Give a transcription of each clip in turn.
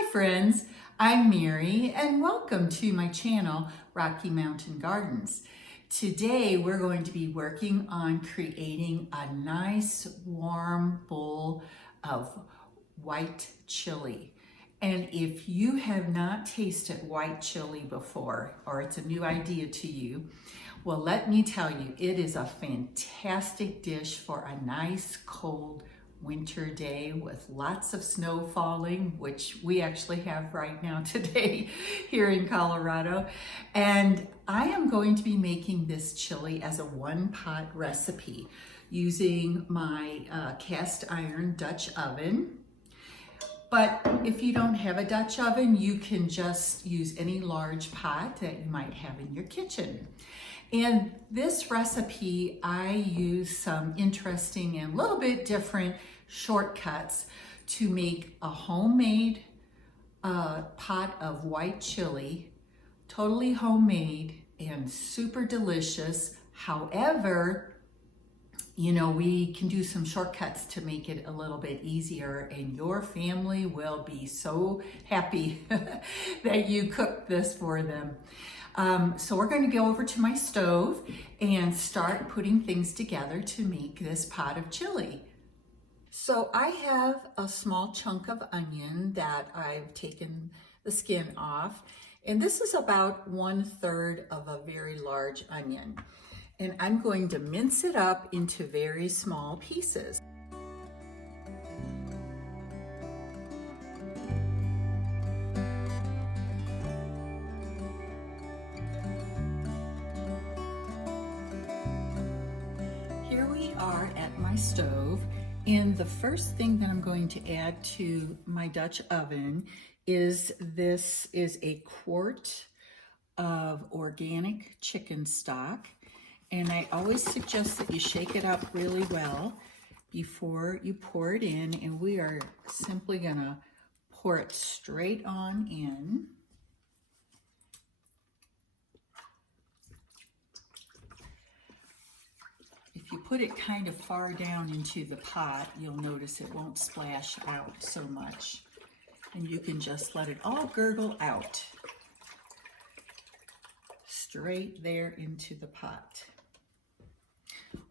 Hi friends, I'm Mary and welcome to my channel, Rocky Mountain Gardens. Today we're going to be working on creating a nice warm bowl of white chili. And if you have not tasted white chili before, or it's a new idea to you, well, let me tell you, it is a fantastic dish for a nice cold winter day with lots of snow falling, which we actually have right now today here in Colorado. And I am going to be making this chili as a one-pot recipe using my cast iron Dutch oven. But if you don't have a Dutch oven, you can just use any large pot that you might have in your kitchen. And this recipe, I use some interesting and a little bit different shortcuts to make a homemade pot of white chili, totally homemade and super delicious. However, you know, we can do some shortcuts to make it a little bit easier, and your family will be so happy that you cooked this for them. So we're going to go over to my stove and start putting things together to make this pot of chili. So I have a small chunk of onion that I've taken the skin off, and this is about 1/3 of a very large onion. And I'm going to mince it up into very small pieces. Here we are at my stove, and the first thing that I'm going to add to my Dutch oven is a quart of organic chicken stock. And I always suggest that you shake it up really well before you pour it in, and we are simply gonna pour it straight on in. If you put it kind of far down into the pot, you'll notice it won't splash out so much. And you can just let it all gurgle out straight there into the pot.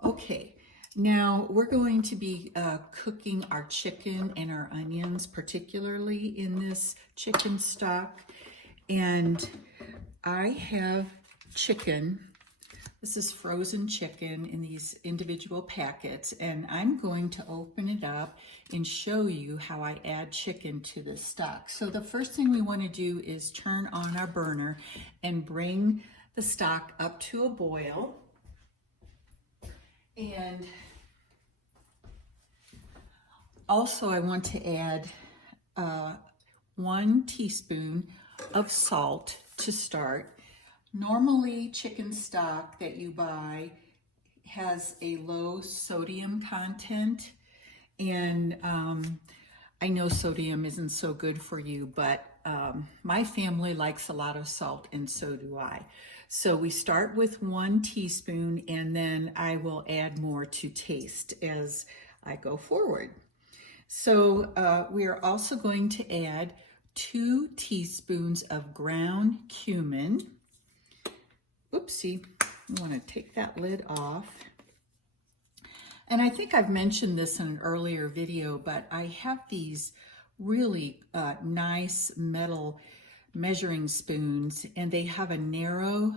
Okay, now we're going to be cooking our chicken and our onions, particularly in this chicken stock. And I have chicken. This is frozen chicken in these individual packets, and I'm going to open it up and show you how I add chicken to this stock. So the first thing we want to do is turn on our burner and bring the stock up to a boil. And also I want to add 1 teaspoon of salt to start. Normally chicken stock that you buy has a low sodium content, and I know sodium isn't so good for you, but my family likes a lot of salt, and so do I. So we start with 1 teaspoon, and then I will add more to taste as I go forward. So we are also going to add 2 teaspoons of ground cumin. Oopsie, I want to take that lid off. And I think I've mentioned this in an earlier video, but I have these really nice metal measuring spoons, and they have a narrow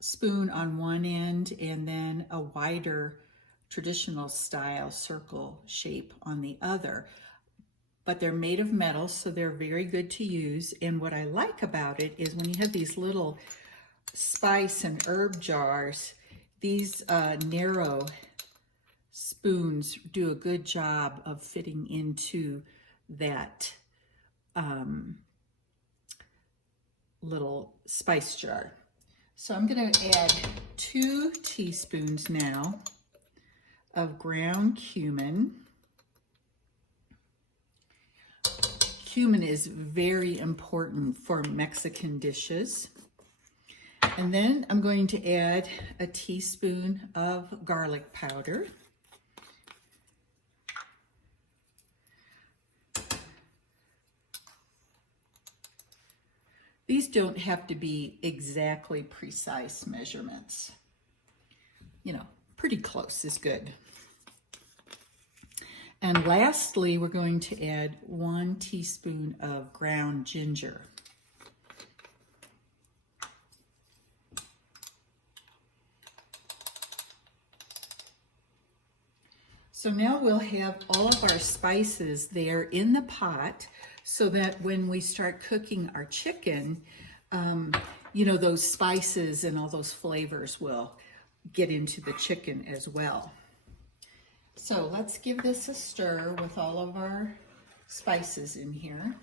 spoon on one end and then a wider traditional style circle shape on the other. But they're made of metal, so they're very good to use. And what I like about it is when you have these little spice and herb jars, these narrow spoons do a good job of fitting into that little spice jar. So I'm going to add 2 teaspoons now of ground cumin. Cumin is very important for Mexican dishes. And then I'm going to add a teaspoon of garlic powder. These don't have to be exactly precise measurements. You know, pretty close is good. And lastly, we're going to add 1 teaspoon of ground ginger. So now we'll have all of our spices there in the pot so that when we start cooking our chicken, you know, those spices and all those flavors will get into the chicken as well. So let's give this a stir with all of our spices in here.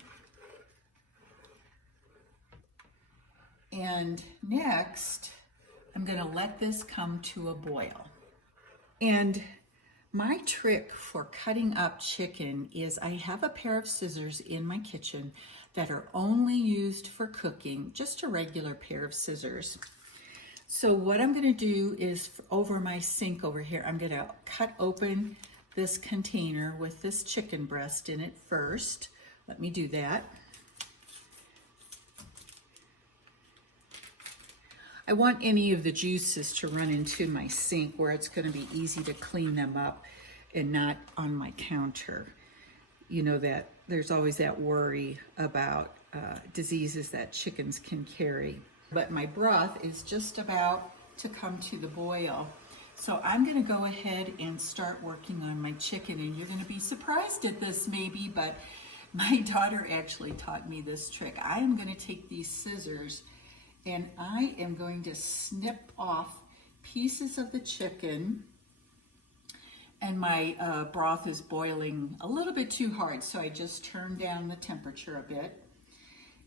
And next, I'm going to let this come to a boil. And my trick for cutting up chicken is I have a pair of scissors in my kitchen that are only used for cooking, just a regular pair of scissors. So what I'm going to do is over my sink over here, I'm going to cut open this container with this chicken breast in it first. Let me do that. I want any of the juices to run into my sink where it's going to be easy to clean them up and not on my counter. You know that there's always that worry about diseases that chickens can carry. But my broth is just about to come to the boil. So I'm going to go ahead and start working on my chicken, and you're going to be surprised at this maybe, but my daughter actually taught me this trick. I am going to take these scissors and I am going to snip off pieces of the chicken, and my broth is boiling a little bit too hard, so I just turned down the temperature a bit.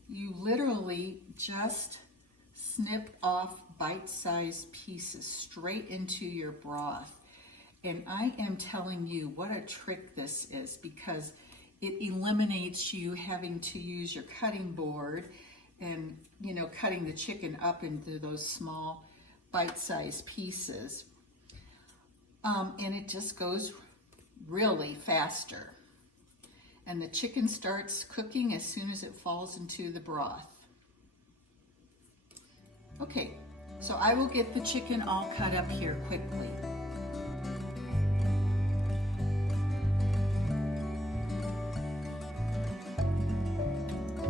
You literally just snip off bite-sized pieces straight into your broth. And I am telling you what a trick this is, because it eliminates you having to use your cutting board and, you know, cutting the chicken up into those small bite-sized pieces. And it just goes really faster. And the chicken starts cooking as soon as it falls into the broth. Okay, so I will get the chicken all cut up here quickly.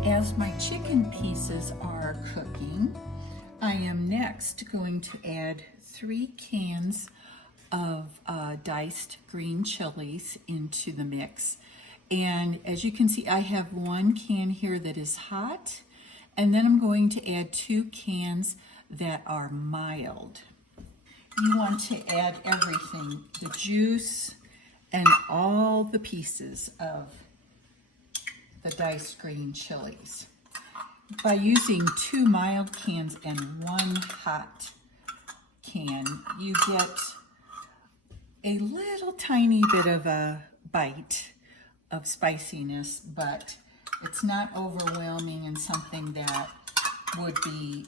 As my chicken pieces are cooking, I am next going to add 3 cans of diced green chilies into the mix. And as you can see, I have 1 can here that is hot, and then I'm going to add 2 cans that are mild. You want to add everything, the juice and all the pieces of the diced green chilies. By using 2 mild cans and 1 hot can, you get a little tiny bit of a bite of spiciness, but it's not overwhelming and something that would be,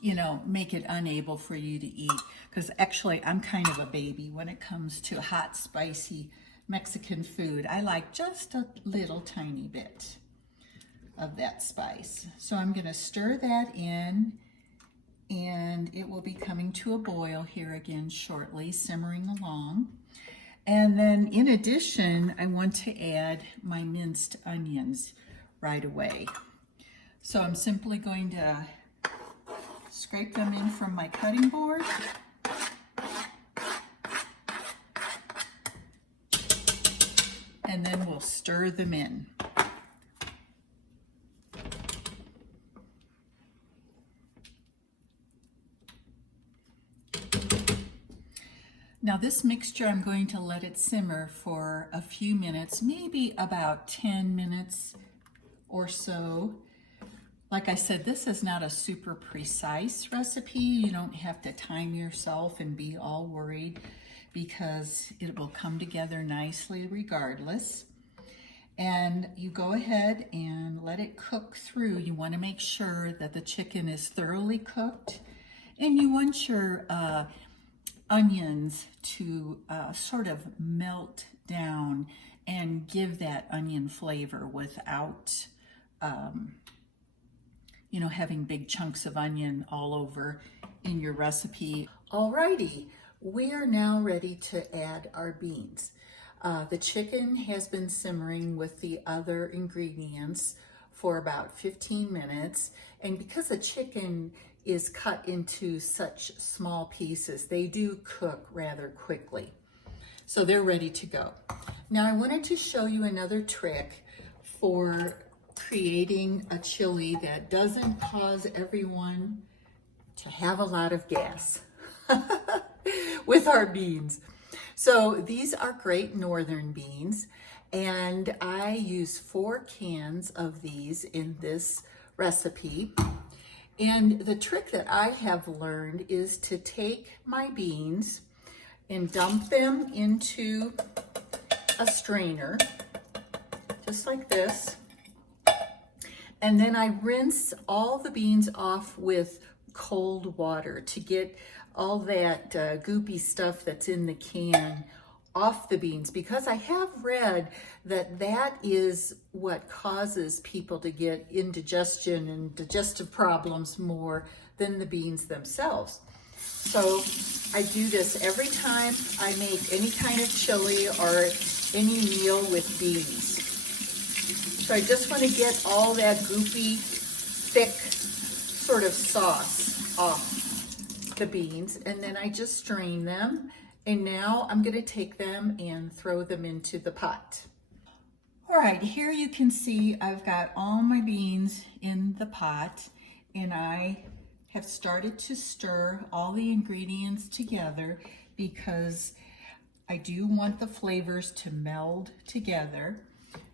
you know, make it unable for you to eat. Because actually, I'm kind of a baby when it comes to hot, spicy Mexican food. I like just a little tiny bit of that spice. So I'm going to stir that in, and it will be coming to a boil here again shortly, simmering along. And then in addition, I want to add my minced onions right away. So I'm simply going to scrape them in from my cutting board. And then we'll stir them in. Now this mixture, I'm going to let it simmer for a few minutes, maybe about 10 minutes or so. Like I said, this is not a super precise recipe. You don't have to time yourself and be all worried, because it will come together nicely regardless. And you go ahead and let it cook through. You want to make sure that the chicken is thoroughly cooked, and you want your onions to sort of melt down and give that onion flavor without you know, having big chunks of onion all over in your recipe. Alrighty, we are now ready to add our beans. The chicken has been simmering with the other ingredients for about 15 minutes. And because the chicken is cut into such small pieces, they do cook rather quickly. So they're ready to go. Now I wanted to show you another trick for creating a chili that doesn't cause everyone to have a lot of gas with our beans. So these are great northern beans, and I use 4 cans of these in this recipe. And the trick that I have learned is to take my beans and dump them into a strainer, just like this. And then I rinse all the beans off with cold water to get all that goopy stuff that's in the can off the beans, because I have read that that is what causes people to get indigestion and digestive problems more than the beans themselves. So I do this every time I make any kind of chili or any meal with beans. So I just want to get all that goopy, thick sort of sauce off the beans, and then I just strain them. And now I'm going to take them and throw them into the pot. All right, here you can see I've got all my beans in the pot, and I have started to stir all the ingredients together because I do want the flavors to meld together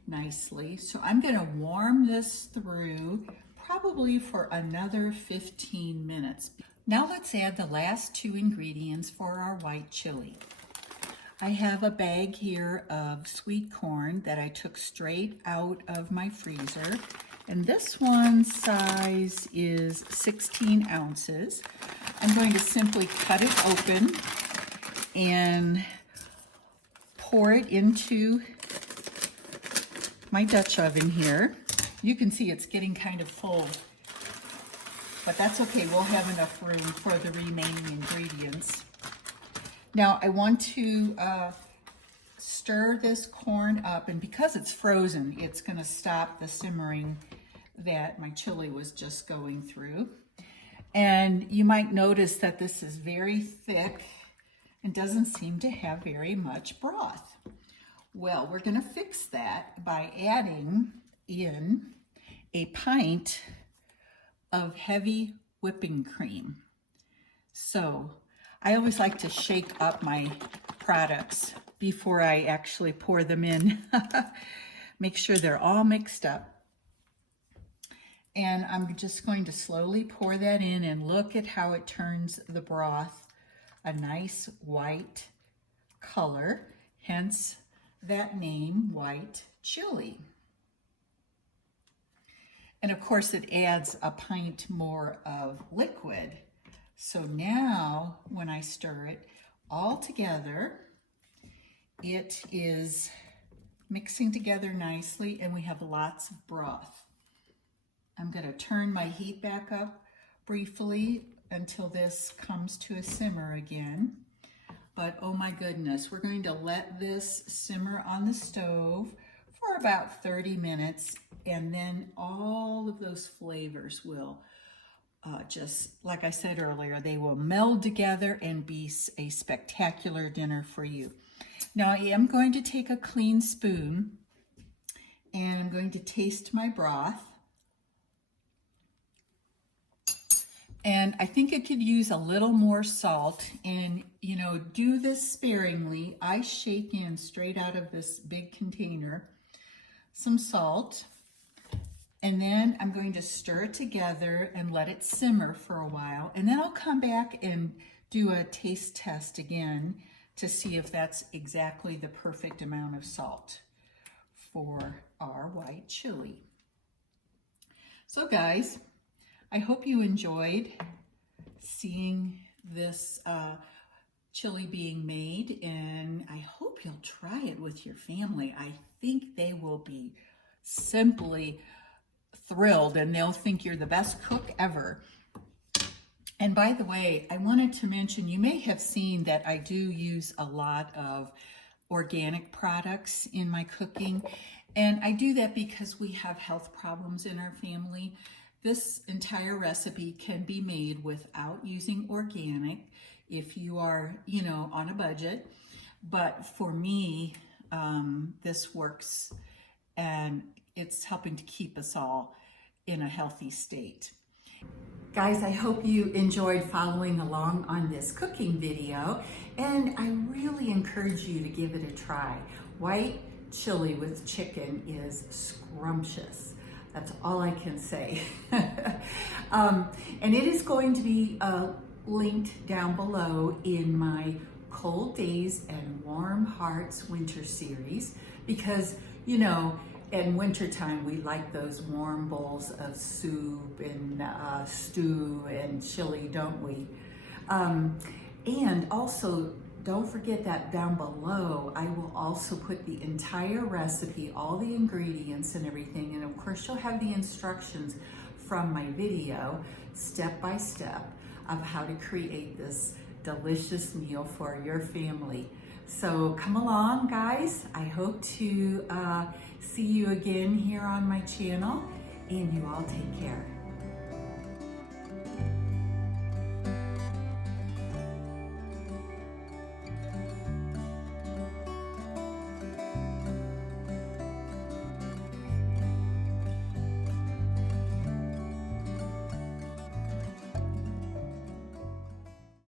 nicely. So I'm going to warm this through probably for another 15 minutes. Now let's add the last 2 ingredients for our white chili. I have a bag here of sweet corn that I took straight out of my freezer. And this one's size is 16 ounces. I'm going to simply cut it open and pour it into my Dutch oven here. You can see it's getting kind of full, but that's okay. We'll have enough room for the remaining ingredients. Now I want to stir this corn up, and because it's frozen, it's going to stop the simmering that my chili was just going through. And you might notice that this is very thick and doesn't seem to have very much broth. Well, we're going to fix that by adding in a pint of heavy whipping cream. So I always like to shake up my products before I actually pour them in. Make sure they're all mixed up. And I'm just going to slowly pour that in, and look at how it turns the broth a nice white color, hence that name, white chili. And of course it adds a pint more of liquid. So now when I stir it all together, it is mixing together nicely, and we have lots of broth. I'm going to turn my heat back up briefly until this comes to a simmer again. But oh my goodness, we're going to let this simmer on the stove for about 30 minutes, and then all of those flavors will just, like I said earlier, they will meld together and be a spectacular dinner for you. Now I am going to take a clean spoon, and I'm going to taste my broth. And I think it could use a little more salt, and you know, do this sparingly. I shake in straight out of this big container some salt, and then I'm going to stir it together and let it simmer for a while, and then I'll come back and do a taste test again to see if that's exactly the perfect amount of salt for our white chili. So guys, I hope you enjoyed seeing this chili being made, and I hope you'll try it with your family. I think they will be simply thrilled, and they'll think you're the best cook ever. And by the way, I wanted to mention, you may have seen that I do use a lot of organic products in my cooking. And I do that because we have health problems in our family. This entire recipe can be made without using organic if you are, on a budget. But for me, this works, and it's helping to keep us all in a healthy state. Guys, I hope you enjoyed following along on this cooking video, and I really encourage you to give it a try. White chili with chicken is scrumptious. That's all I can say. And it is going to be linked down below in my Cold Days and Warm Hearts winter series, because, in wintertime, we like those warm bowls of soup and stew and chili, don't we? And also, don't forget that down below, I will also put the entire recipe, all the ingredients and everything. And of course, you'll have the instructions from my video, step by step, of how to create this delicious meal for your family. So come along, guys. I hope to see you again here on my channel, and you all take care.